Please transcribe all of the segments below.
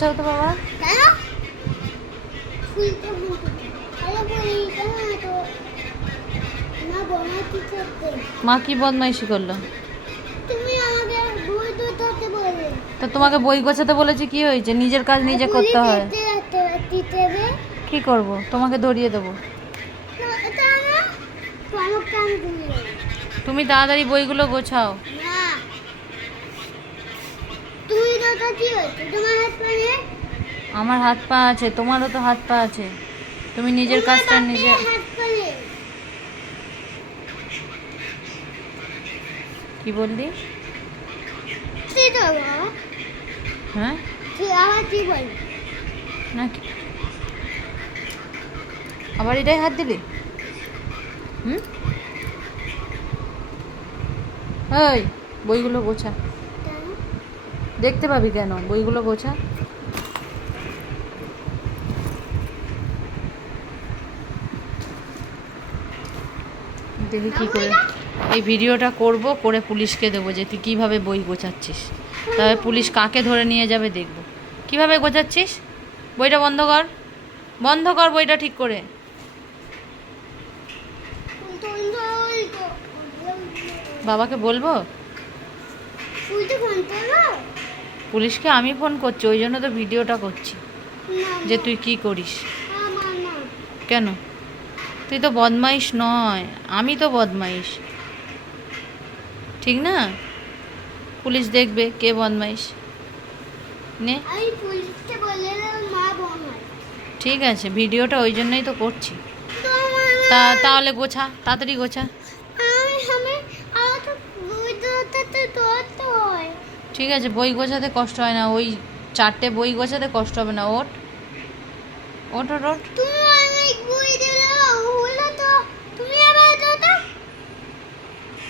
গোছাও তো বাবা। মা কি বদমাইশি করলো? তা তোমাকে বই গোছাতে বলেছি, কি হয়েছে? নিজের কাজ নিজে করতে হয়। কি করব? তোমাকে ধরিয়ে দেবো। তুমি তাড়াতাড়ি বইগুলো গোছাও। আমার হাত পা আছে, তোমারও তো হাত পা আছে। তুমি নিজের কাজটা নিজে। কি বললি? হ্যাঁ না, আবার এটাই হাত দিলি? এই বইগুলো গোছা। দেখতে পাবি কেন? বইগুলো গোছা। দেখি কি করে এই ভিডিওটা করব, করে পুলিশকে দেবো যে তুই কীভাবে বই গোছাচ্ছিস। তবে পুলিশ কাকে ধরে নিয়ে যাবে দেখব। কিভাবে গোছাচ্ছিস? বইটা বন্ধ কর, বন্ধ কর বইটা ঠিক করে। বাবাকে বলবো? পুলিশকে আমি ফোন করছি, ওই জন্য তো ভিডিওটা করছি যে তুই কি করিস। কেন? তুই তো বদমাইশ নয়, আমি তো বদমাইশ, ঠিক না? পুলিশ দেখবে কে বদমাইশ। নে, ঠিক আছে, ভিডিওটা ওই জন্যই তো করছি। তাহলে গোছা, তাড়াতাড়ি গোছা। ঠিক আছে, বই গোছাতে কষ্ট হয় না, ওই 4টে বই গোছাতে কষ্ট হবে না। ওঠ ওঠ ওঠ ওঠ।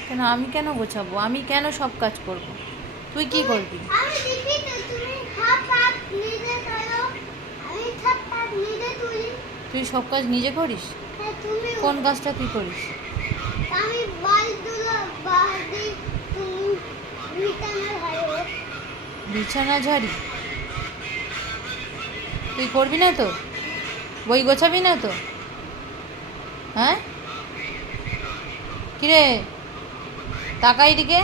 কেন? আমি কেন গোছাবো? আমি কেন সব কাজ করব? তুই কি করবি? তুই সব কাজ নিজে করিস? কোন কাজটা তুই করিস? বিছানা ঝাড়ি? তুই করবি না তো? বই গোছাবি না তো? হ্যাঁ, কিরে তাকাই দিকে।